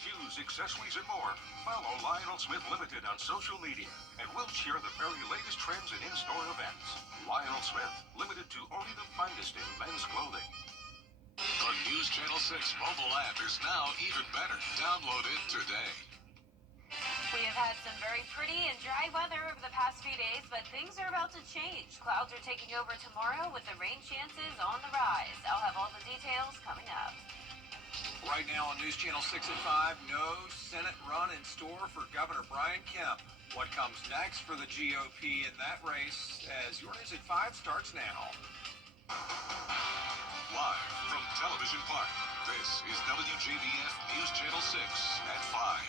shoes, accessories, and more. Follow Lionel Smith Limited on social media, and we'll share the very latest trends and in-store events. Lionel Smith, limited to only the finest in men's clothing. The News Channel 6 mobile app is now even better. Download it today. We have had some very pretty and dry weather over the past few days, but things are about to change. Clouds are taking over tomorrow with the rain chances on the rise. I'll have all the details coming up. Right now on News Channel 6 at 5, no Senate run in store for Governor Brian Kemp. What comes next for the GOP in that race as your News at 5 starts now. Live from Television Park, this is WJBF News Channel 6 at 5.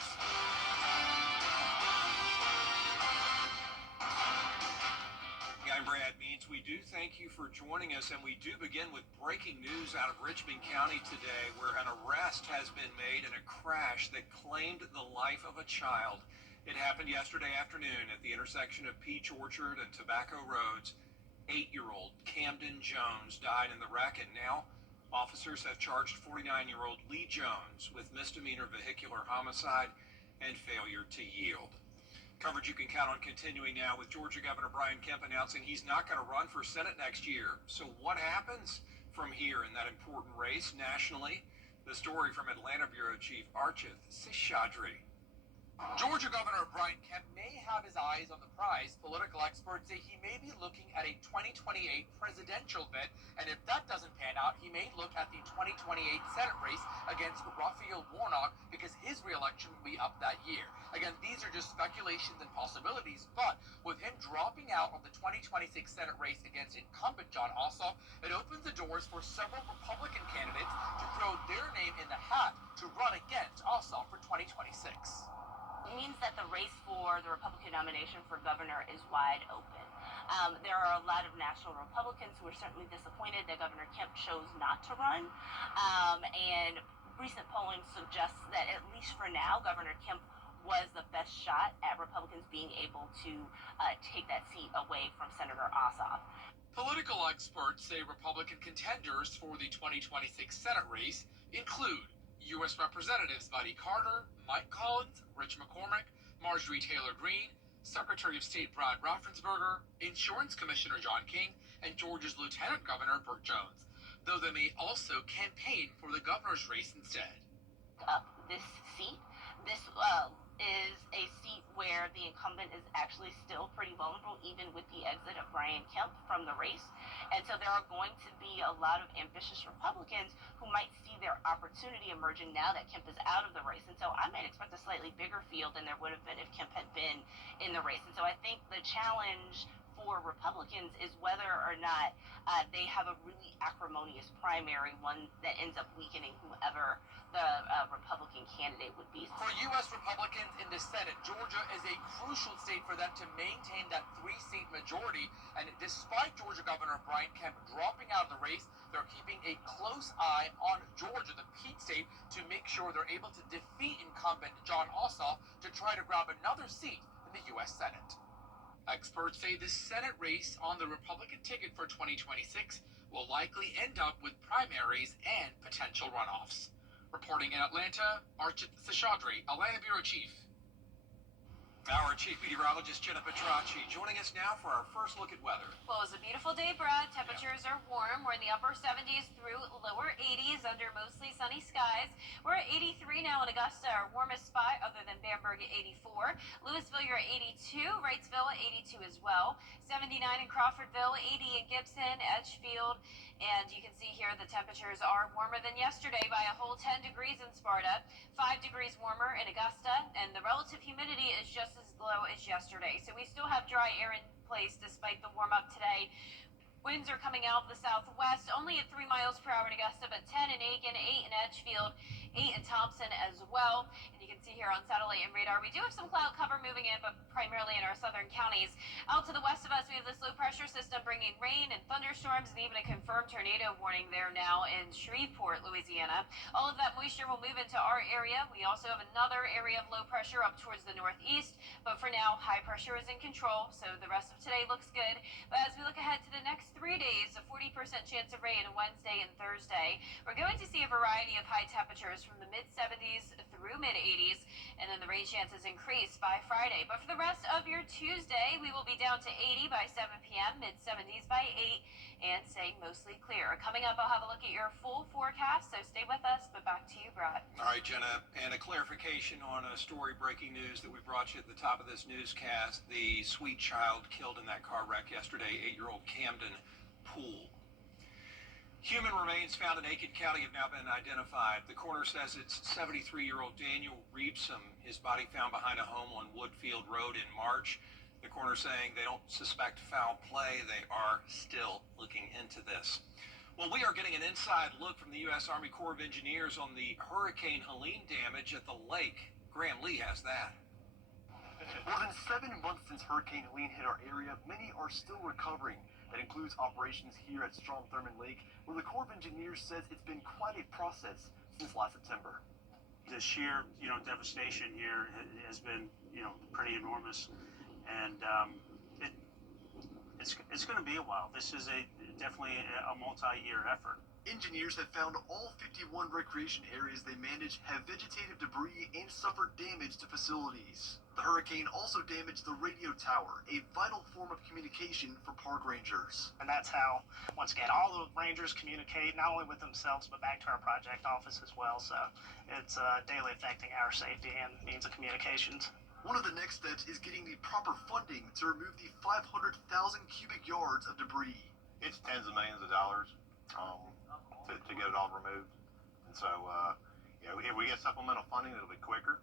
I'm Brad Means. We do thank you for joining us, and we do begin with breaking news out of Richmond County today, where an arrest has been made in a crash that claimed the life of a child. It happened yesterday afternoon at the intersection of Peach Orchard and Tobacco Roads. 8-year-old Camden Jones died in the wreck, and now officers have charged 49-year-old Lee Jones with misdemeanor vehicular homicide and failure to yield. Coverage you can count on continuing now with Georgia Governor Brian Kemp announcing he's not going to run for Senate next year. So what happens from here in that important race nationally? The story from Atlanta Bureau Chief Archith Seshadri. Georgia Governor Brian Kemp may have his eyes on the prize. Political experts say he may be looking at a 2028 presidential bid, and if that doesn't pan out, he may look at the 2028 Senate race against Raphael Warnock because his reelection will be up that year. Again, these are just speculations and possibilities, but with him dropping out of the 2026 Senate race against incumbent Jon Ossoff, it opens the doors for several Republican candidates to throw their name in the hat to run against Ossoff for 2026. It means that the race for the Republican nomination for governor is wide open. There are a lot of national Republicans who are certainly disappointed that Governor Kemp chose not to run. And recent polling suggests that at least for now, Governor Kemp was the best shot at Republicans being able to take that seat away from Senator Ossoff. Political experts say Republican contenders for the 2026 Senate race include U.S. Representatives Buddy Carter, Mike Collins, Rich McCormick, Marjorie Taylor Greene, Secretary of State Brad Raffensperger, Insurance Commissioner John King, and Georgia's Lieutenant Governor Burt Jones, though they may also campaign for the governor's race instead. This seat, this is a seat where the incumbent is actually still pretty vulnerable, even with the exit of Brian Kemp from the race. And so there are going to be a lot of ambitious Republicans who might see their opportunity emerging now that Kemp is out of the race. And so I might expect a slightly bigger field than there would have been if Kemp had been in the race. And so I think the challenge for Republicans is whether or not they have a really acrimonious primary, one that ends up weakening whoever the Republican candidate would be. For U.S. Republicans in the Senate, Georgia is a crucial state for them to maintain that 3-seat majority. And despite Georgia Governor Brian Kemp dropping out of the race, they're keeping a close eye on Georgia, the Peach State, to make sure they're able to defeat incumbent Jon Ossoff to try to grab another seat in the U.S. Senate. Experts say the Senate race on the Republican ticket for 2026 will likely end up with primaries and potential runoffs. Reporting in Atlanta, Archith Seshadri, Atlanta Bureau Chief. Our chief meteorologist, Jenna Petracci, joining us now for our first look at weather. Well, it was a beautiful day, Brad. Temperatures are warm. We're in the upper 70s through lower 80s under mostly sunny skies. We're at 83 now in Augusta, our warmest spot other than Bamberg at 84. Louisville, you're at 82. Wrightsville at 82 as well. 79 in Crawfordville, 80 in Gibson, Edgefield. And you can see here the temperatures are warmer than yesterday by a whole 10 degrees in Sparta, 5 degrees warmer in Augusta, and the relative humidity is just as low as yesterday. So we still have dry air in place despite the warm up today. Winds are coming out of the southwest, only at 3 miles per hour in Augusta, but 10 in Aiken, 8 in Edgefield, 8 in Thompson as well. And you can see here on satellite and radar. We do have some cloud cover moving in, but primarily in our southern counties. Out to the west of us, we have this low pressure system bringing rain and thunderstorms and even a confirmed tornado warning there now in Shreveport, Louisiana. All of that moisture will move into our area. We also have another area of low pressure up towards the northeast, but for now, high pressure is in control, so the rest of today looks good. But as we look ahead to the next 3 days, a 40% chance of rain on Wednesday and Thursday. We're going to see a variety of high temperatures from the mid-70s through mid-80s, and then the rain chances increase by Friday. But for the rest of your Tuesday, we will be down to 80 by 7 p.m., mid-70s by 8, and staying mostly clear. Coming up, I'll have a look at your full forecast, so stay with us, but back to you, Brett. All right, Jenna, and a clarification on a story breaking news that we brought you at the top of this newscast. The sweet child killed in that car wreck yesterday, 8-year-old Camden Poole. Human remains found in Aiken County have now been identified. The coroner says it's 73-year-old Daniel Reepsum, his body found behind a home on Woodfield Road in March. The coroner saying they don't suspect foul play. They are still looking into this. Well, we are getting an inside look from the U.S. Army Corps of Engineers on the Hurricane Helene damage at the lake. Graham Lee has that. More than 7 months since Hurricane Helene hit our area, many are still recovering. That includes operations here at Strom Thurmond Lake, where the Corps of Engineers says it's been quite a process since last September. The sheer, devastation here has been, pretty enormous, and it's going to be a while. This is definitely a multi-year effort. Engineers have found all 51 recreation areas they manage have vegetative debris and suffered damage to facilities. The hurricane also damaged the radio tower, a vital form of communication for park rangers. And that's how, once again, all the rangers communicate not only with themselves but back to our project office as well. So it's daily affecting our safety and means of communications. One of the next steps is getting the proper funding to remove the 500,000 cubic yards of debris. It's tens of millions of dollars to get it all removed. And so, if we get supplemental funding, it'll be quicker.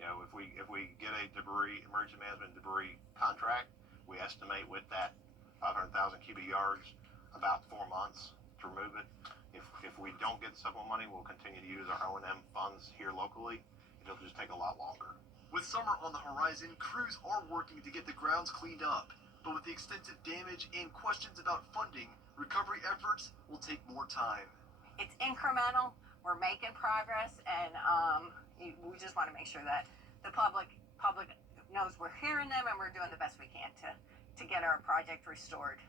If we get a emergency management debris contract, we estimate with that 500,000 cubic yards about 4 months to remove it. If we don't get supplemental money, we'll continue to use our O&M funds here locally. It'll just take a lot longer. With summer on the horizon, crews are working to get the grounds cleaned up. But with the extensive damage and questions about funding, recovery efforts will take more time. It's incremental. We're making progress, and we just want to make sure that the public knows we're hearing them and we're doing the best we can to get our project restored.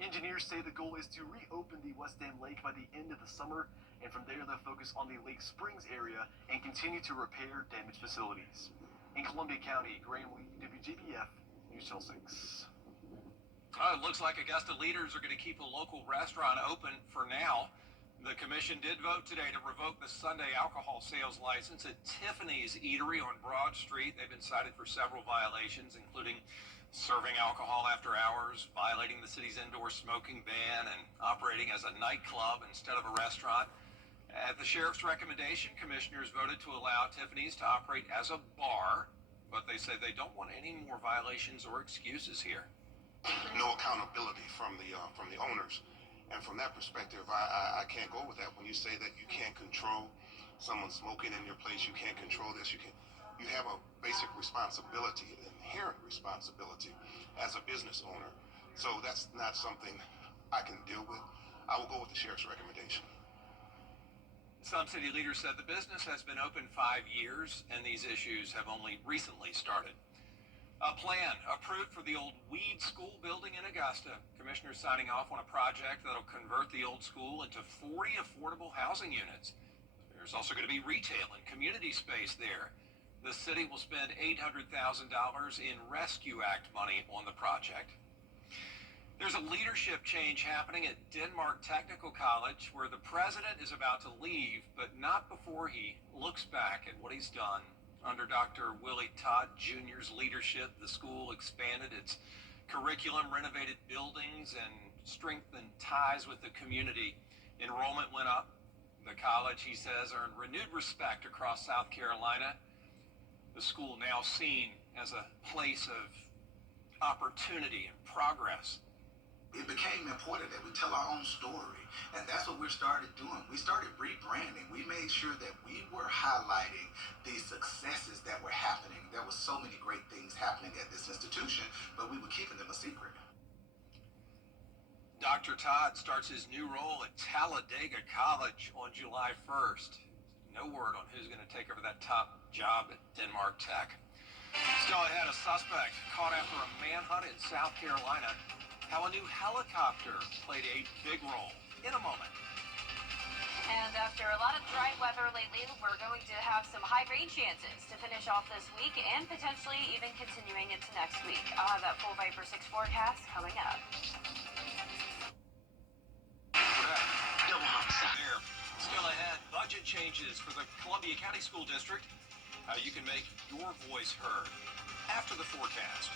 Engineers say the goal is to reopen the West Dam Lake by the end of the summer, and from there they'll focus on the Lake Springs area and continue to repair damaged facilities. In Columbia County, Graham Lee, WJBF, News Channel 6. It looks like Augusta leaders are going to keep a local restaurant open for now. The commission did vote today to revoke the Sunday alcohol sales license at Tiffany's Eatery on Broad Street. They've been cited for several violations, including serving alcohol after hours, violating the city's indoor smoking ban, and operating as a nightclub instead of a restaurant. At the sheriff's recommendation, commissioners voted to allow Tiffany's to operate as a bar, but they say they don't want any more violations or excuses here. No accountability from the owners. And from that perspective, I can't go with that. When you say that you can't control someone smoking in your place, you can't control this, you have a basic responsibility, an inherent responsibility as a business owner. So that's not something I can deal with. I will go with the sheriff's recommendation. Some city leaders said the business has been open 5 years, and these issues have only recently started. A plan approved for the old Weed School building in Augusta. Commissioners signing off on a project that'll convert the old school into 40 affordable housing units. There's also going to be retail and community space there. The city will spend $800,000 in Rescue Act money on the project. There's a leadership change happening at Denmark Technical College, where the president is about to leave, but not before he looks back at what he's done. Under Dr. Willie Todd Jr.'s leadership, the school expanded its curriculum, renovated buildings, and strengthened ties with the community. Enrollment went up. The college, he says, earned renewed respect across South Carolina. The school now seen as a place of opportunity and progress. It became important that we tell our own story, and that's what we started doing. We started rebranding. We made sure that we were highlighting the successes that were happening. There were so many great things happening at this institution, but we were keeping them a secret. Dr. Todd starts his new role at Talladega College on July 1st. No word on who's going to take over that top job at Denmark Tech. Still ahead, a suspect caught after a manhunt in South Carolina. How a new helicopter played a big role. In a moment. And after a lot of dry weather lately, we're going to have some high rain chances to finish off this week and potentially even continuing into next week. I'll have that full Viper 6 forecast coming up. Double homicide. There. Still ahead, budget changes for the Columbia County School District. How you can make your voice heard. After the forecast.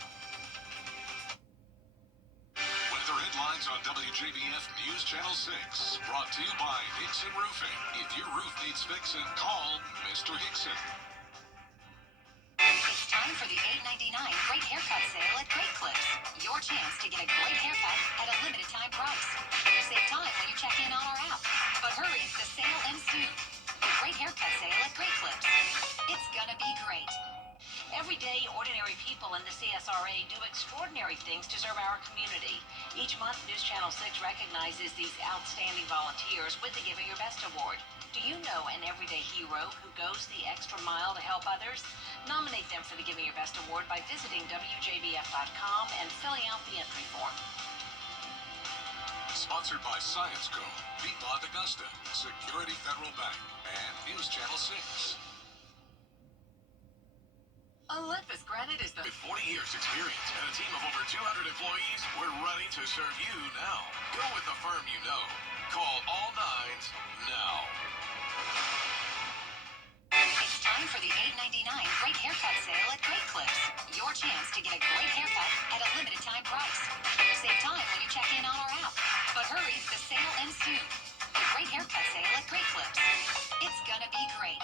Weather headlines on WJBF News Channel 6. Brought to you by Hickson Roofing. If your roof needs fixing, call Mr. Hickson. It's time for the $8.99 Great Haircut Sale at Great Clips. Your chance to get a great haircut at a limited time price. Save time when you check in on our app. But hurry, the sale ends soon. The Great Haircut Sale at Great Clips. It's gonna be great. Every day, ordinary people in the CSRA do extraordinary things to serve our community. Each month, News Channel 6 recognizes these outstanding volunteers with the Giving Your Best Award. Do you know an everyday hero who goes the extra mile to help others? Nominate them for the Giving Your Best Award by visiting WJBF.com and filling out the entry form. Sponsored by Science Co., Piedmont Augusta, Security Federal Bank, and News Channel 6. Olympus Granite is the... With 40 years experience and a team of over 200 employees, we're ready to serve you now. Go with the firm you know. Call all nines now. It's time for the $8.99 Great Haircut Sale at Great Clips. Your chance to get a great haircut at a limited time price. Save time when you check in on our app. But hurry, the sale ends soon. The Great Haircut Sale at Great Clips. It's gonna be great.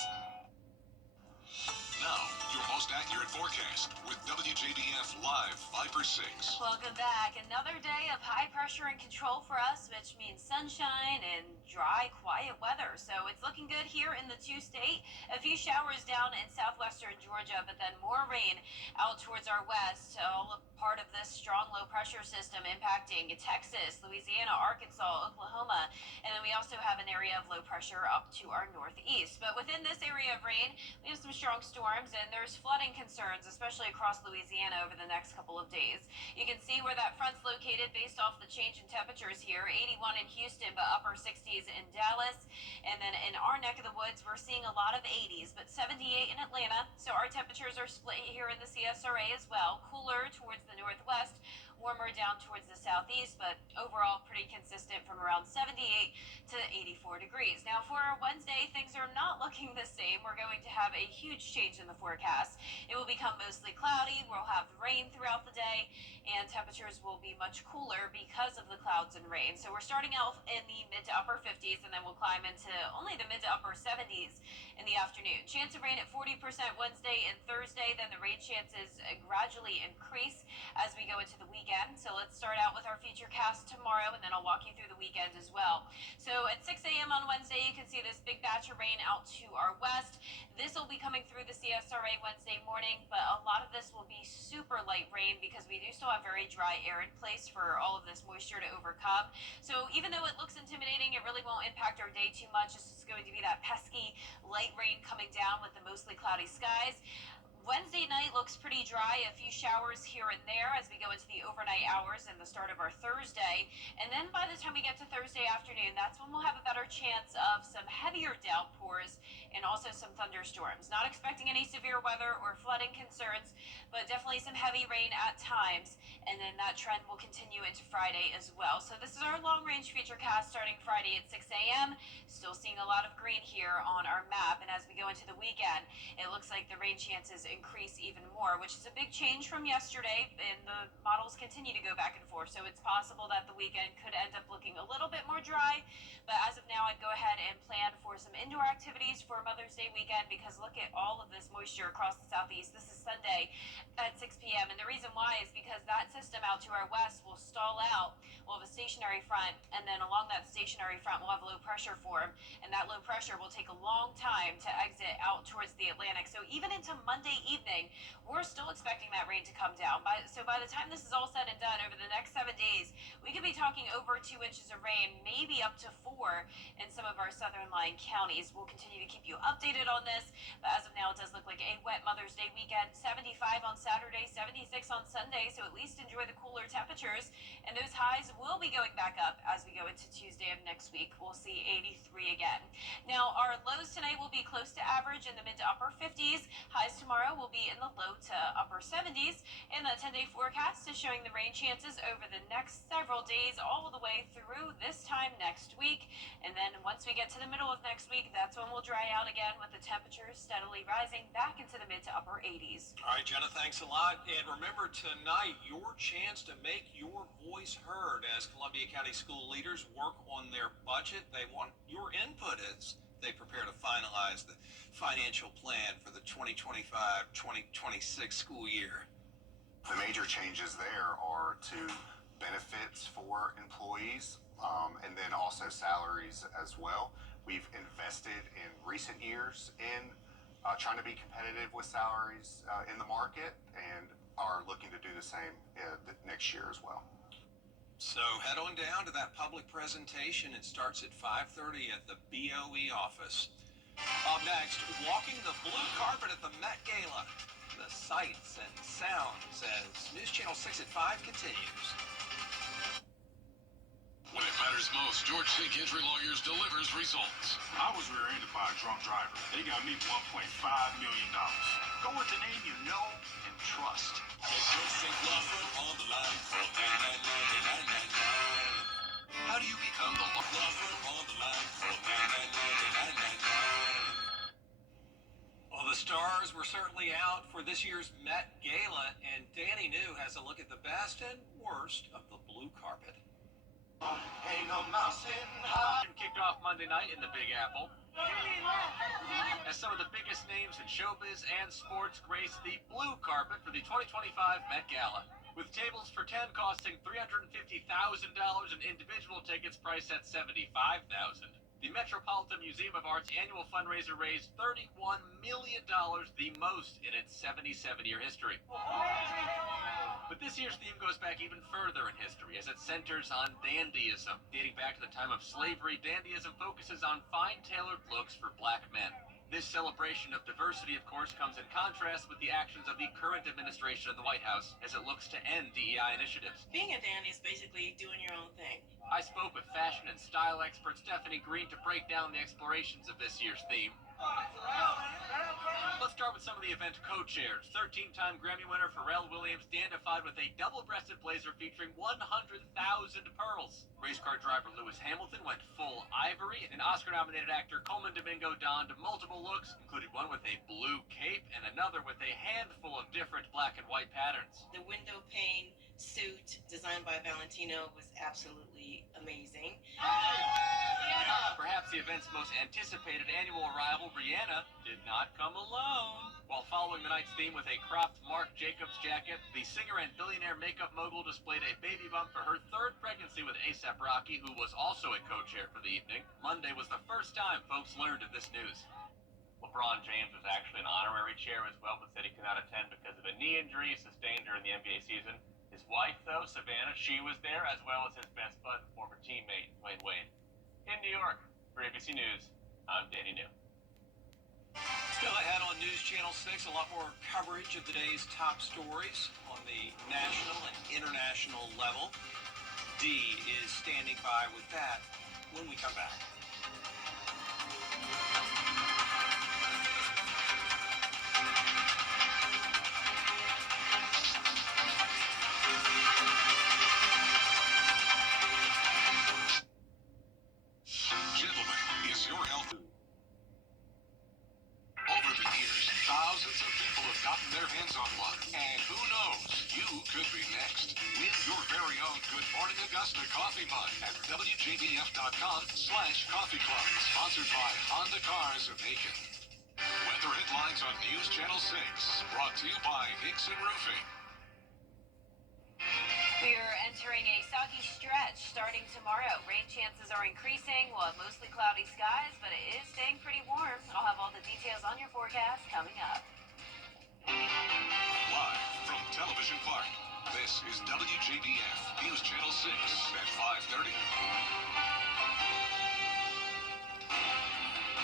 Now, your most accurate forecast with WJBF Live Viper 6. Welcome back. Another day of high pressure and control for us, which means sunshine and dry, quiet weather. So it's looking good here in the two-state. A few showers down in southwestern Georgia, but then more rain out towards our west. All part of this strong low pressure system impacting Texas, Louisiana, Arkansas, Oklahoma. And then we also have an area of low pressure up to our northeast. But within this area of rain, we have some strong storms and there's flooding concerns, especially across Louisiana over the next couple of days. You can see where that front's located based off the change in temperatures here. 81 in Houston, but upper 60s in Dallas. And then in our neck of the woods, we're seeing a lot of 80s, but 78 in Atlanta. So our temperatures are split here in the CSRA as well. Cooler towards the northwest, warmer down towards the southeast, but overall pretty consistent from around 78 to 84 degrees. Now for our Wednesday, things are not looking the same. We're going to have a huge change in the forecast. It will become mostly cloudy. We'll have rain throughout the day, and temperatures will be much cooler because of the clouds and rain. So we're starting out in the mid to upper 50s, and then we'll climb into only the mid to upper 70s in the afternoon. Chance of rain at 40% Wednesday and Thursday, then the rain chances gradually increase as we go into the weekend. So let's start out with our future cast tomorrow, and then I'll walk you through the weekend as well. So at 6 a.m. on Wednesday, you can see this big batch of rain out to our west. This will be coming through the CSRA Wednesday morning, but a lot of this will be super light rain because we do still have very dry air in place for all of this moisture to overcome. So even though it looks intimidating, it really won't impact our day too much. It's just going to be that pesky light rain coming down with the mostly cloudy skies. Wednesday night looks pretty dry, a few showers here and there as we go into the overnight hours and the start of our Thursday. And then by the time we get to Thursday afternoon, that's when we'll have a better chance of some heavier downpours and also some thunderstorms. Not expecting any severe weather or flooding concerns, but definitely some heavy rain at times. And then that trend will continue into Friday as well. So this is our long-range futurecast starting Friday at 6 a.m. Still seeing a lot of green here on our map. And as we go into the weekend, it looks like the rain chances increase even more, which is a big change from yesterday, and the models continue to go back and forth. So it's possible that the weekend could end up looking a little bit more dry. But as of now, I'd go ahead and plan for some indoor activities for Mother's Day weekend, because look at all of this moisture across the southeast. This is Sunday at 6 p.m. And the reason why is because that system out to our west will stall out. We'll have a stationary front, and then along that stationary front, we'll have low pressure form. And that low pressure will take a long time to exit out towards the Atlantic. So even into Monday evening, we're still expecting that rain to come down. So by the time this is all said and done, over the next 7 days, we could be talking over 2 inches of rain, maybe up to 4 in some of our southern line counties. We'll continue to keep you updated on this, but as of now, it does look like a wet Mother's Day weekend. 75 on Saturday, 76 on Sunday, so at least enjoy the cooler temperatures. And those highs will be going back up as we go into Tuesday of next week. We'll see 83 again. Now, our lows tonight will be close to average in the mid to upper 50s. Highs tomorrow will be in the low to upper 70s. And the 10-day forecast is showing the rain chances over the next several days, all the way through this time next week. And then once we get to the middle of next week, that's when we'll dry out again, with the temperatures steadily rising back into the mid to upper 80s. All right, Jenna, thanks a lot. And remember, tonight, your chance to make your voice heard as Columbia County school leaders work on their budget. They want your input as they prepare to finalize the financial plan for the 2025-2026 school year. The major changes there are to benefits for employees, and then also salaries as well. We've invested in recent years in trying to be competitive with salaries in the market, and are looking to do the same next year as well. So head on down to that public presentation. It starts at 5:30 at the BOE office. Up next, walking the blue carpet at the Met Gala. The sights and sounds as News Channel 6 at 5 continues. When it matters most, George Fink Injury Lawyers delivers results. I was rear-ended by a drunk driver. They got me $1.5 million. Go with the name you know and trust. How do you become the law firm on the line for Well, the stars were certainly out for this year's Met Gala, and Danny New has a look at the best and worst of the blue carpet. Ain't no mountain high. Kicked off Monday night in the Big Apple, as some of the biggest names in showbiz and sports graced the blue carpet for the 2025 Met Gala, with tables for 10 costing $350,000 and individual tickets priced at $75,000. The Metropolitan Museum of Art's annual fundraiser raised $31 million, the most in its 77-year history. But this year's theme goes back even further in history, as it centers on dandyism. Dating back to the time of slavery, dandyism focuses on fine-tailored looks for black men. This celebration of diversity, of course, comes in contrast with the actions of the current administration of the White House as it looks to end DEI initiatives. Being a dandy is basically doing your own thing. I spoke with fashion and style expert Stephanie Green to break down the explorations of this year's theme. Let's start with some of the event co-chairs. 13-time Grammy winner Pharrell Williams dandified with a double-breasted blazer featuring 100,000 pearls. Race car driver Lewis Hamilton went full ivory, and Oscar-nominated actor Coleman Domingo donned multiple looks, including one with a blue cape and another with a handful of different black and white patterns. The window pane suit designed by Valentino was absolutely amazing. Perhaps the event's most anticipated annual arrival, Rihanna, did not come alone. While following the night's theme with a cropped Marc Jacobs jacket, the singer and billionaire makeup mogul displayed a baby bump for her third pregnancy with A$AP Rocky, who was also a co-chair for the evening. Monday was the first time folks learned of this news. LeBron James was actually an honorary chair as well, but said he could not attend because of a knee injury sustained during the NBA season. His wife, though, Savannah, she was there, as well as his best bud and former teammate, Dwayne Wade. In New York, for ABC News, I'm Danny New. Still ahead on News Channel 6, a lot more coverage of the day's top stories on the national and international level. Dee is standing by with that when we come back. Gentlemen, is your health? Over the years, thousands of people have gotten their hands on one. And who knows, you could be next. Win your very own Good Morning Augusta coffee mug at WJBF.com/coffee club. Sponsored by Honda Cars of Aiken. Weather headlines on News Channel 6. Brought to you by Hickson Roofing. We are entering a soggy stretch starting tomorrow. Rain chances are increasing. We'll have mostly cloudy skies, but it is staying pretty warm. I'll have all the details on your forecast coming up. Live from Television Park, this is WJBF News Channel 6 at 5:30.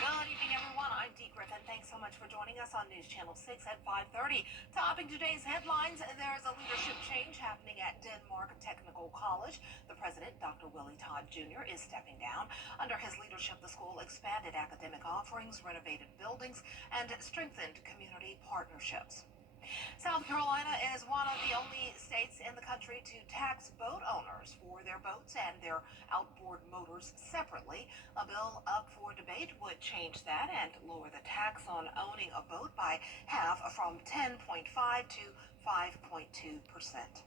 Good evening, everyone. I'm Dee Griffin. Thanks so much for joining us on News Channel 6 at 5:30. Topping today's headlines, there's a leadership change happening at Denmark Technical College. The president, Dr. Willie Todd Jr., is stepping down. Under his leadership, the school expanded academic offerings, renovated buildings, and strengthened community partnerships. South Carolina is one of the only states in the country to tax boat owners for their boats and their outboard motors separately. A bill up for debate would change that and lower the tax on owning a boat by half, from 10.5 to 5.2%.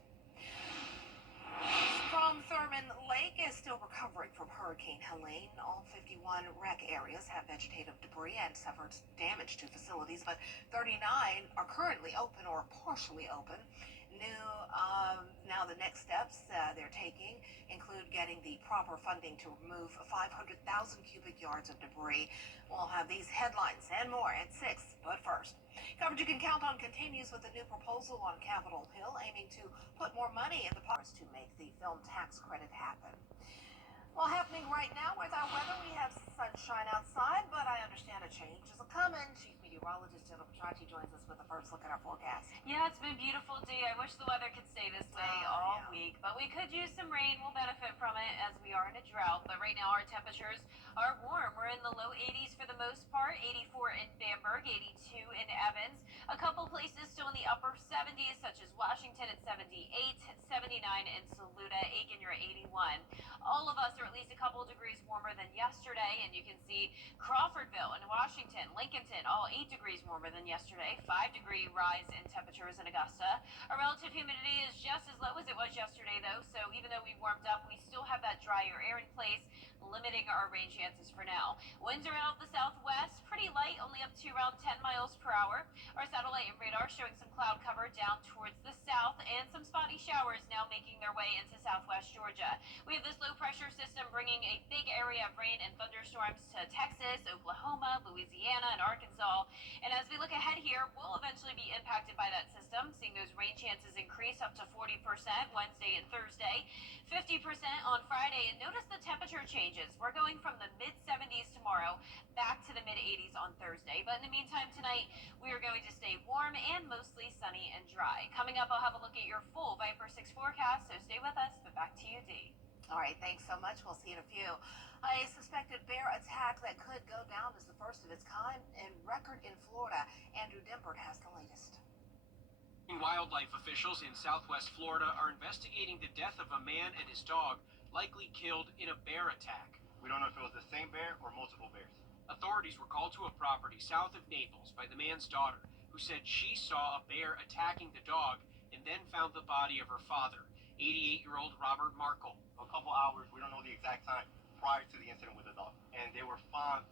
From Thurman Lake is still recovering from Hurricane Helene. All 51 wreck areas have vegetative debris and suffered damage to facilities, but 39 are currently open or partially open. Now the next steps they're taking include getting the proper funding to remove 500,000 cubic yards of debris. We'll have these headlines and more at 6, but first, coverage you can count on continues with a new proposal on Capitol Hill aiming to put more money in the pockets to make the film tax credit happen. Well, happening right now with our weather, we have sunshine outside, but I understand a change is coming. Chief meteorologist Jennifer Petracci joins us with a first look at our forecast. Yeah, it's been beautiful, Dee. I wish the weather could stay this way all week, but we could use some rain. We'll benefit from it as we are in a drought, but right now our temperatures are warm. We're in the low 80s for the most part, 84 in Bamberg, 82 in Evans. A couple places still in the upper 70s, such as Washington at 78, 79 in Saluda, Aiken, you're at 81. All of us are at least a couple degrees warmer than yesterday, and you can see Crawfordville and Washington, Lincolnton, all 8 degrees warmer than yesterday, 5-degree rise in temperatures in Augusta. Our relative humidity is just as low as it was yesterday, though, so even though we warmed up, we still have that drier air in place, limiting our rain chances for now. Winds are out of the southwest, pretty light, only up to around 10 miles per hour. Our satellite and radar showing some cloud cover down towards the south, and some spotty showers now making their way into southwest Georgia. We have this low pressure system bringing a big area of rain and thunderstorms to Texas, Oklahoma, Louisiana, and Arkansas. And as we look ahead here, we'll eventually be impacted by that system, seeing those rain chances increase up to 40% Wednesday and Thursday, 50% on Friday. And notice the temperature changes. We're going from the mid-70s tomorrow back to the mid-80s on Thursday. But in the meantime, tonight, we are going to stay warm and mostly sunny and dry. Coming up, I'll have a look at your full Viper 6 forecast, so stay with us. But back to you, Dee. All right, thanks so much. We'll see you in a few. A suspected bear attack that could go down as the first of its kind in record in Florida. Andrew Dimbert has the latest. Wildlife officials in southwest Florida are investigating the death of a man and his dog, likely killed in a bear attack. We don't know if it was the same bear or multiple bears. Authorities were called to a property south of Naples by the man's daughter, who said she saw a bear attacking the dog and then found the body of her father, 88-year-old Robert Markle. A couple hours, we don't know the exact time, prior to the incident with the dog. And they were found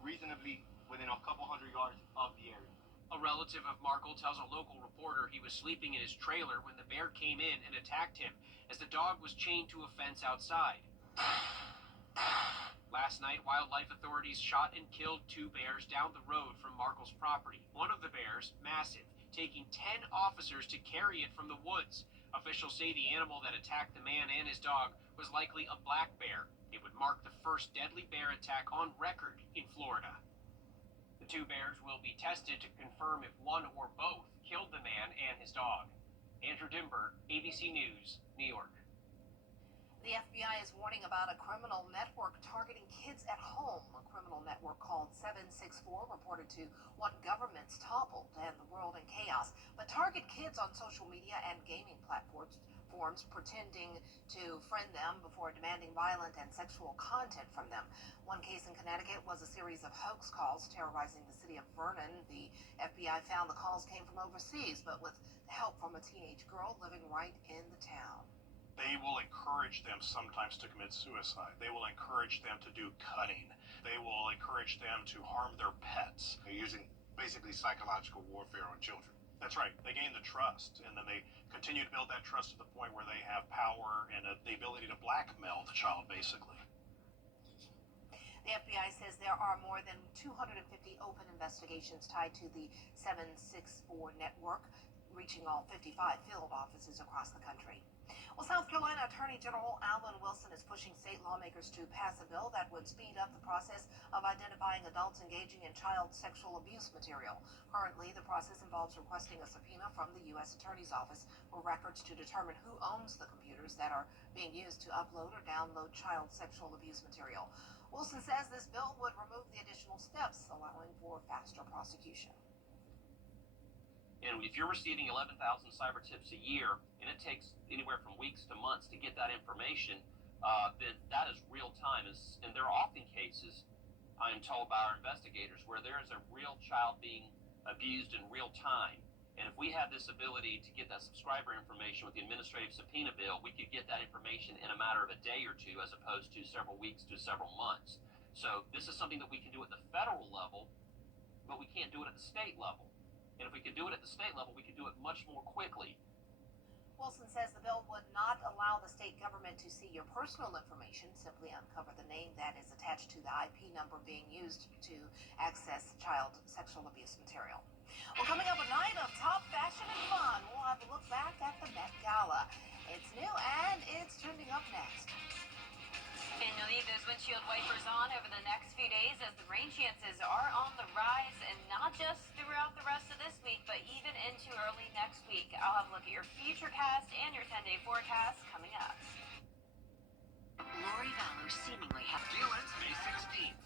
reasonably within a couple hundred yards of the area. A relative of Markle tells a local reporter he was sleeping in his trailer when the bear came in and attacked him, as the dog was chained to a fence outside. Last night, wildlife authorities shot and killed 2 bears down the road from Markle's property. One of the bears, massive, taking 10 officers to carry it from the woods. Officials say the animal that attacked the man and his dog was likely a black bear. It would mark the first deadly bear attack on record in Florida. The 2 bears will be tested to confirm if one or both killed the man and his dog. Andrew Dimbert, ABC News, New York. The FBI is warning about a criminal network targeting kids at home. A criminal network called 764 reported to want governments toppled and the world in chaos, but target kids on social media and gaming platforms, pretending to friend them before demanding violent and sexual content from them. One case in Connecticut was a series of hoax calls terrorizing the city of Vernon. The FBI FBI found the calls came from overseas, but with help from a teenage girl living right in the town. They will encourage them sometimes to commit suicide. They will encourage them to do cutting. They will encourage them to harm their pets. They're using basically psychological warfare on children. That's right. They gain the trust, and then they continue to build that trust to the point where they have power and the ability to blackmail the child, basically. The FBI says there are more than 250 open investigations tied to the 764 network, reaching all 55 field offices across the country. Well, South Carolina Attorney General Alan Wilson is pushing state lawmakers to pass a bill that would speed up the process of identifying adults engaging in child sexual abuse material. Currently, the process involves requesting a subpoena from the U.S. Attorney's Office for records to determine who owns the computers that are being used to upload or download child sexual abuse material. Wilson says this bill would remove the additional steps, allowing for faster prosecution. And if you're receiving 11,000 cyber tips a year, and it takes anywhere from weeks to months to get that information, then that is real time. And there are often cases, I am told by our investigators, where there is a real child being abused in real time. And if we have this ability to get that subscriber information with the administrative subpoena bill, we could get that information in a matter of a day or two, as opposed to several weeks to several months. So this is something that we can do at the federal level, but we can't do it at the state level. And if we could do it at the state level, we could do it much more quickly. Wilson says the bill would not allow the state government to see your personal information, simply uncover the name that is attached to the IP number being used to access child sexual abuse material. Well, coming up, a night of top fashion and fun. We'll have a look back at the Met Gala. It's new and it's trending up next. And you'll need those windshield wipers on over the next few days as the rain chances are on the rise, and not just throughout the rest of this week, but even into early next week. I'll have a look at your futurecast and your 10-day forecast coming up. Lori Vallow seemingly has Deal ends May 16th.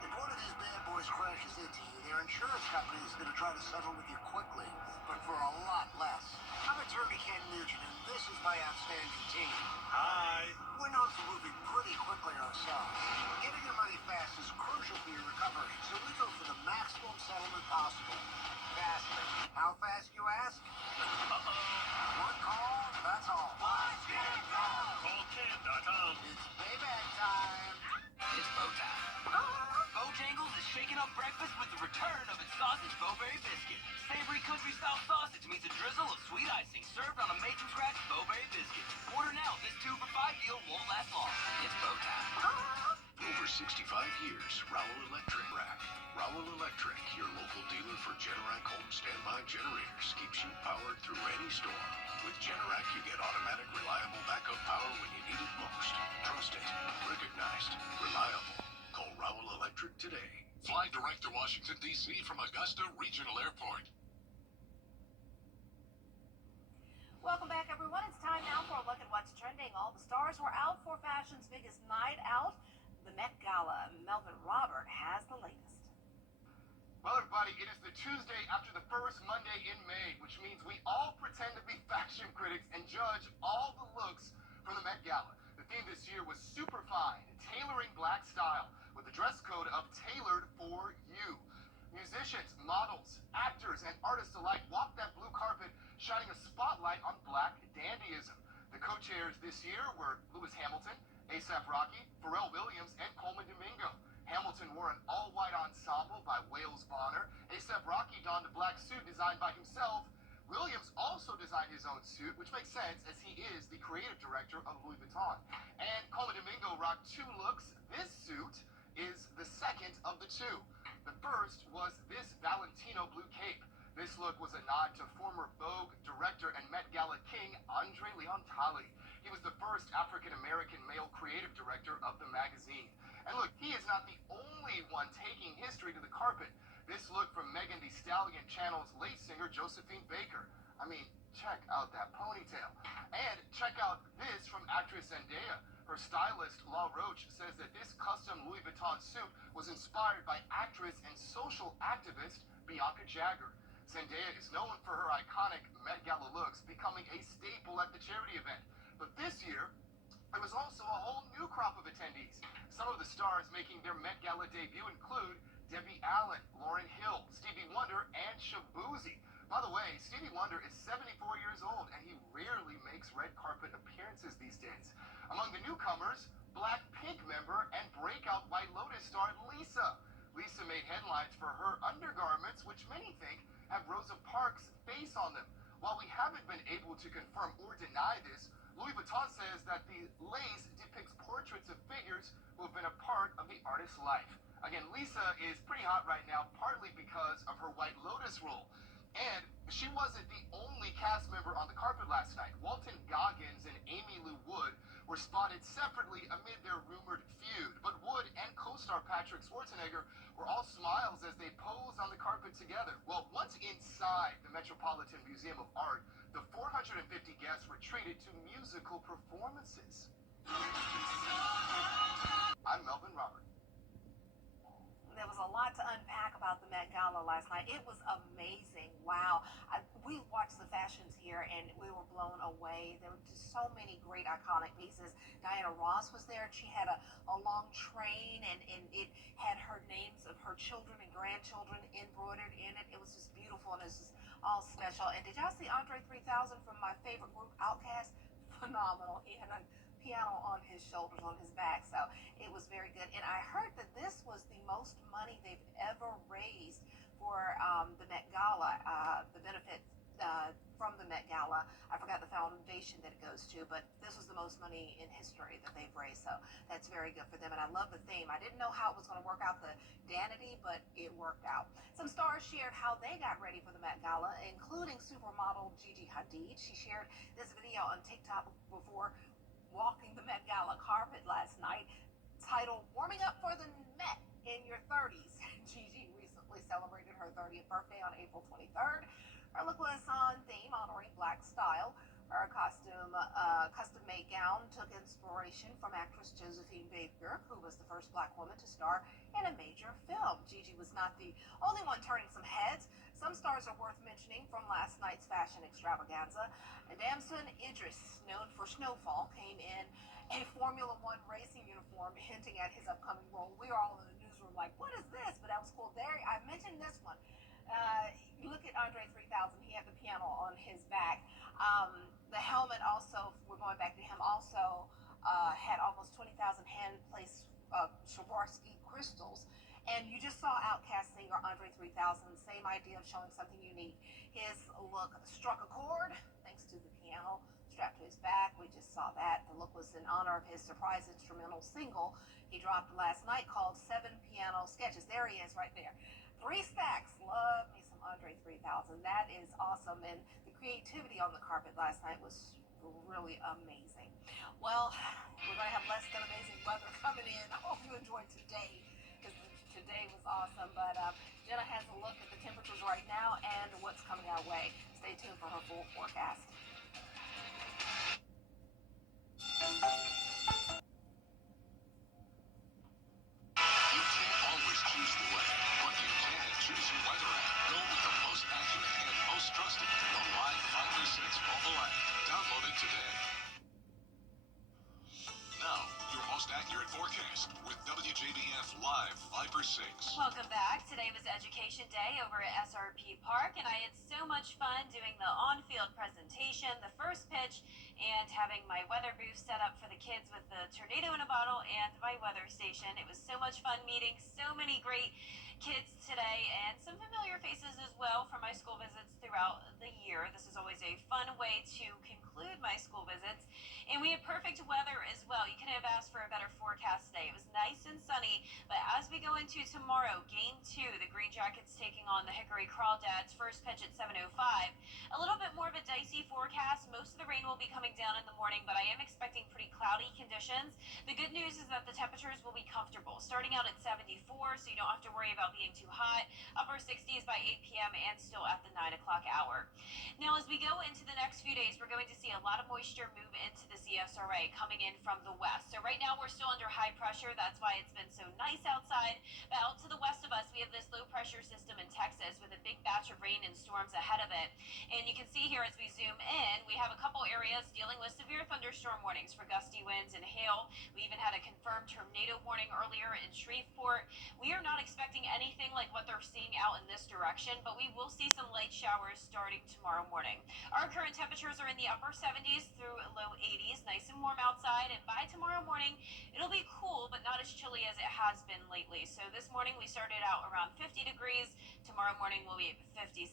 If one of these bad boys crashes into you, their insurance company is going to try to settle with you quickly, but for a lot less. I'm attorney Ken Nugent, and this is my outstanding team. Hi. We're known for moving pretty quickly ourselves. Getting your money fast is crucial for your recovery, so we go for the maximum settlement possible. Faster. How fast, you ask? One call, that's all. Call Ken.com. It's payback time. It's bow time. Bojangles is shaking up breakfast with the return of its sausage Bowberry biscuit. Savory country-style sausage meets a drizzle of sweet icing served on a made-from-scratch Bowberry biscuit. Order now. This 2-for-5 deal won't last long. It's bow time. Over 65 years, Rowell Electric Rack. Rowell Electric, your local dealer for Generac home standby generators, keeps you powered through any storm. With Generac, you get automatic, reliable backup power when you need it most. Trusted, recognized, reliable. Call Rowell Electric today. Fly direct to Washington, D.C. from Augusta Regional Airport. Welcome back, everyone. It's time now for a look at what's trending. All the stars were out for fashion's biggest night out, the Met Gala. Melvin Robert has the latest. Well, everybody, it is the Tuesday after the first Monday in May, which means we all pretend to be fashion critics and judge all the looks for the Met Gala. The theme this year was super fine, tailoring black style, with the dress code of tailored for you. Musicians, models, actors, and artists alike walked that blue carpet, shining a spotlight on black dandyism. The co-chairs this year were Lewis Hamilton, A$AP Rocky, Pharrell Williams, and Coleman Domingo. Hamilton wore an all-white ensemble by Wales Bonner. A$AP Rocky donned a black suit designed by himself. Williams also designed his own suit, which makes sense as he is the creative director of Louis Vuitton. And Coleman Domingo rocked two looks. This suit is the second of the two. The first was this Valentino blue cape. This look was a nod to former Vogue director and Met Gala king Andre Leontali. He was the first African-American male creative director of the magazine. And look, he is not the only one taking history to the carpet. This look from Megan Thee Stallion channels late singer Josephine Baker. I mean, check out that ponytail. And check out this from actress Zendaya. Her stylist, La Roche, says that this custom Louis Vuitton suit was inspired by actress and social activist Bianca Jagger. Zendaya is known for her iconic Met Gala looks, becoming a staple at the charity event. But this year, there was also a whole new crop of attendees. Some of the stars making their Met Gala debut include Debbie Allen, Lauryn Hill, and Shabuzi. By the way, Stevie Wonder is 74 years old, and he rarely makes red carpet appearances these days. Among the newcomers, Blackpink member and breakout White Lotus star Lisa. Lisa made headlines for her undergarments, which many think have Rosa Parks' face on them. While we haven't been able to confirm or deny this, Louis Vuitton says that the lace depicts portraits of figures who have been a part of the artist's life. Again, Lisa is pretty hot right now, partly because of her White Lotus role. And she wasn't the only cast member on the carpet last night. Walton Goggins and Amy Lou Wood were spotted separately amid their rumored feud. But Wood and co-star Patrick Schwarzenegger were all smiles as they posed on the carpet together. Well, once inside the Metropolitan Museum of Art, the 450 guests were treated to musical performances. I'm Melvin Robert. There was a lot to unpack about the Met Gala last night. It was amazing. Wow. We watched the fashions here and we were blown away. There were just so many great iconic pieces. Diana Ross was there. She had a long train and it had her names of her children and grandchildren embroidered in it. It was just beautiful and it was just all special. And did y'all see Andre 3000 from my favorite group, Outkast? Phenomenal. He had a piano on his shoulders, on his back, so it was very good. And I heard that this was the most money they've ever raised for the Met Gala, the benefits from the Met Gala. I forgot the foundation that it goes to, but this was the most money in history that they've raised, so that's very good for them. And I love the theme. I didn't know how it was going to work out, the Danity, but it worked out. Some stars shared how they got ready for the Met Gala, including supermodel Gigi Hadid. She shared this video on TikTok before walking the Met Gala carpet last night, titled Warming Up for the Met in Your 30s. Gigi recently celebrated her 30th birthday on April 23rd. Her look was on theme, honoring Black style. Her custom-made gown took inspiration from actress Josephine Baker, who was the first Black woman to star in a major film. Gigi was not the only one turning some heads. Some stars are worth mentioning from last night's fashion extravaganza. And Damson Idris, known for Snowfall, came in a Formula One racing uniform, hinting at his upcoming role. We were all in the newsroom like, what is this? But that was cool. There, I mentioned this one. You look at Andre 3000, he had the piano on his back. The helmet also, we're going back to him, also had almost 20,000 hand-placed Swarovski crystals. And you just saw Outkast singer Andre 3000, same idea of showing something unique. His look struck a chord thanks to the piano strapped to his back. We just saw that. The look was in honor of his surprise instrumental single he dropped last night called 7 Piano Sketches. There he is right there. 3 stacks. Love me some Andre 3000. That is awesome. And the creativity on the carpet last night was really amazing. Well, we're going to have less than amazing weather coming in. I hope you enjoyed today, because today was awesome. But Jenna has a look at the temperatures right now and what's coming our way. Stay tuned for her full forecast. You can't always choose the weather, but you can choose your weather app. Go with the most accurate and most trusted, the Live 536 mobile app. Download it today. Now, your most accurate forecast with WJBF Live 536. Welcome back. Today was Education Day over at SRP Park, and I had so much fun doing the on-field presentation, the first pitch, and having my weather booth set up for the kids with the tornado in a bottle and my weather station. It was so much fun meeting so many great kids today and some familiar faces as well from my school visits throughout the year. This is always a fun way to conclude my school visits. And we had perfect weather as well. You couldn't have asked for a better forecast today. It was nice and sunny, but as we go into tomorrow, game 2, the Green Jackets taking on the Hickory Crawdads, first pitch at 7:05. A little bit more of a dicey forecast. Most of the rain will be coming down in the morning, but I am expecting pretty cloudy conditions. The good news is that the temperatures will be comfortable, starting out at 74, so you don't have to worry about being too hot. Upper 60s by 8 p.m. and still at the 9 o'clock hour. Now, as we go into the next few days, we're going to see a lot of moisture move into the CSRA coming in from the west. So right now we're still under high pressure. That's why it's been so nice outside. But out to the west of us, we have this low pressure system in Texas with a big batch of rain in store thunderstorms ahead of it. And you can see here as we zoom in, we have a couple areas dealing with severe thunderstorm warnings for gusty winds and hail. We even had a confirmed tornado warning earlier in Shreveport. We are not expecting anything like what they're seeing out in this direction, but we will see some light showers starting tomorrow morning. Our current temperatures are in the upper 70s through low 80s, nice and warm outside, and by tomorrow morning, it'll be cool, but not as chilly as it has been lately. So this morning we started out around 50 degrees. Tomorrow morning will be 57.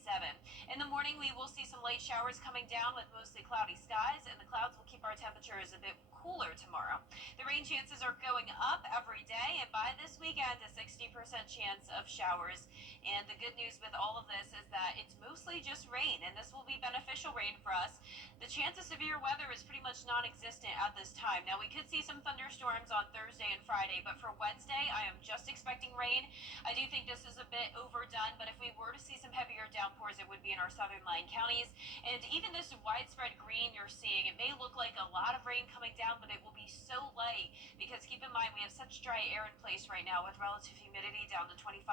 In the morning, we will see some light showers coming down with mostly cloudy skies, and the clouds will keep our temperatures a bit cooler tomorrow. The rain chances are going up every day, and by this weekend, a 60% chance of showers. And the good news with all of this is that it's mostly just rain, and this will be beneficial rain for us. The chance of severe weather is pretty much non-existent at this time. Now, we could see some thunderstorms on Thursday and Friday, but for Wednesday, I am just expecting rain. I do think this is a bit overdone, but if we were to see some heavier downpours, it would be in our southern lying counties. And even this widespread green you're seeing, it may look like a lot of rain coming down, but it will be so light because keep in mind we have such dry air in place right now with relative humidity down to 25%.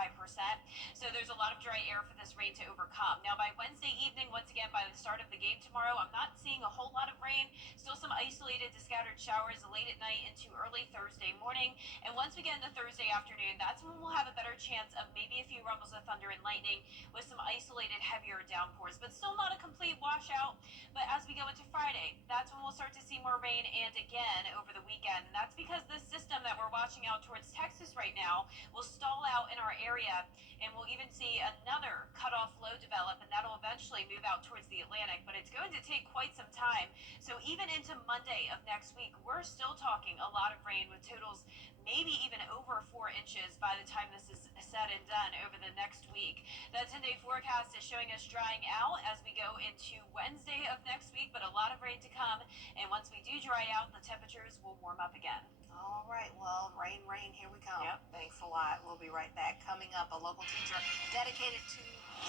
So there's a lot of dry air for this rain to overcome. Now by Wednesday evening, once again by the start of the game tomorrow, I'm not seeing a whole lot of rain. Still some isolated to scattered showers late at night into early Thursday morning. And once we get into Thursday afternoon, that's when we'll have a better chance of maybe a few rumbles of thunder and lightning with some isolated heavier downpours, but still not a complete washout. But as we go into Friday, that's when we'll start to see more rain and again over the weekend. And that's because this system that we're watching out towards Texas right now will stall out in our area, and we'll even see another cutoff low develop, and that'll eventually move out towards the Atlantic, but it's going to take quite some time. So even into Monday of next week, we're still talking a lot of rain with totals maybe even over 4 inches by the time this is said and done over the next week. The 10-day forecast is showing us drying out as we go into Wednesday of next week, but a lot of rain to come. And once we do dry out, the temperatures will warm up again. All right, well, rain, here we come. Yep. Thanks a lot. We'll be right back. Coming up, a local teacher dedicated to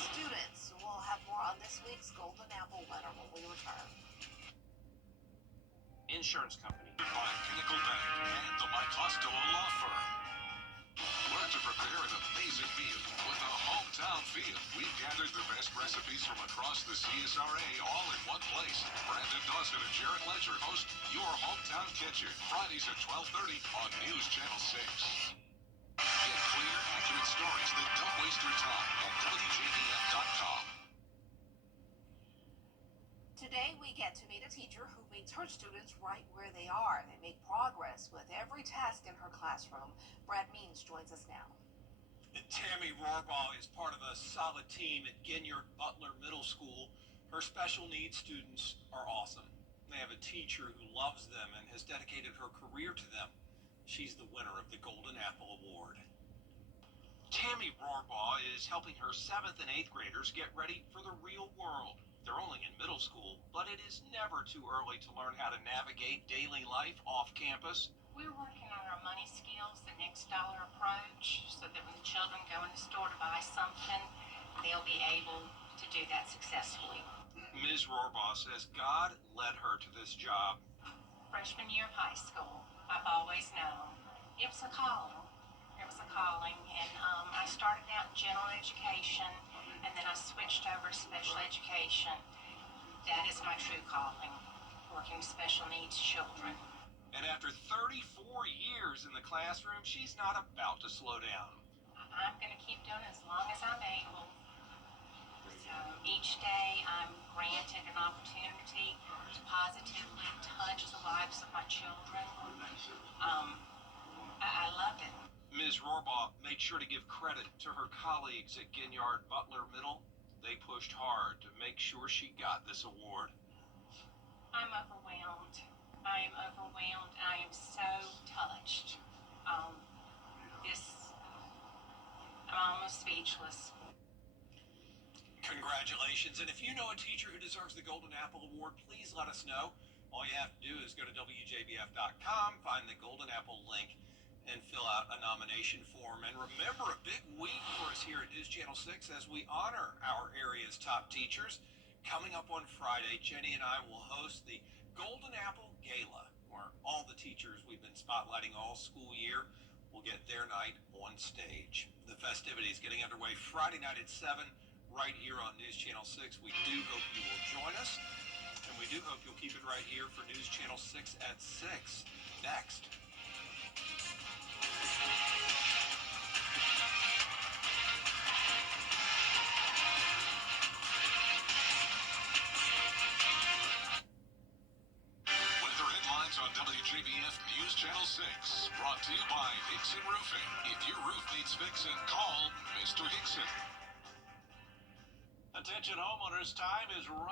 students. We'll have more on this week's Golden Apple winner when we return. Insurance company. By Pinnacle Bank and the Mike Costello Law Firm. Learn to prepare an amazing meal with a hometown feel. We've gathered the best recipes from across the CSRA all in one place. Brandon Dawson and Jarrett Ledger host Your Hometown Kitchen, Fridays at 12:30 on News Channel 6. Get clear, accurate stories that don't waste your time at WJBF.com. Today, we get to meet a teacher who meets her students right where they are. They make progress with every task in her classroom. Brad Means joins us now. Tammy Rohrbaugh is part of a solid team at Ginyard Butler Middle School. Her special needs students are awesome. They have a teacher who loves them and has dedicated her career to them. She's the winner of the Golden Apple Award. Tammy Rohrbaugh is helping her 7th and 8th graders get ready for the real world. They're only in middle school, but it is never too early to learn how to navigate daily life off campus. We're working on our money skills, the next dollar approach, so that when the children go in the store to buy something, they'll be able to do that successfully. Ms. Rohrbaugh says God led her to this job. Freshman year of high school, I've always known it was a calling. It was a calling, and I started out in general education, and then I switched over to special education. That is my true calling, working with special needs children. And after 34 years in the classroom, she's not about to slow down. I'm going to keep doing it as long as I'm able. So each day I'm granted an opportunity to positively touch the lives of my children. I love it. Ms. Rohrbaugh made sure to give credit to her colleagues at Ginyard Butler Middle. They pushed hard to make sure she got this award. I'm overwhelmed. I am overwhelmed. I am so touched. I'm almost speechless. Congratulations. And if you know a teacher who deserves the Golden Apple Award, please let us know. All you have to do is go to WJBF.com, find the Golden Apple link, and fill out a nomination form. And remember, a big week for us here at News Channel 6 as we honor our area's top teachers. Coming up on Friday, Jenny and I will host the Golden Apple Gala, where all the teachers we've been spotlighting all school year will get their night on stage. The festivities getting underway Friday night at 7, right here on News Channel 6. We do hope you will join us, and we do hope you'll keep it right here for News Channel 6 at 6. Next. Weather headlines on WJBF News Channel 6. Brought to you by Hickson Roofing. If your roof needs fixing, call Mr. Hickson. Attention homeowners, time is running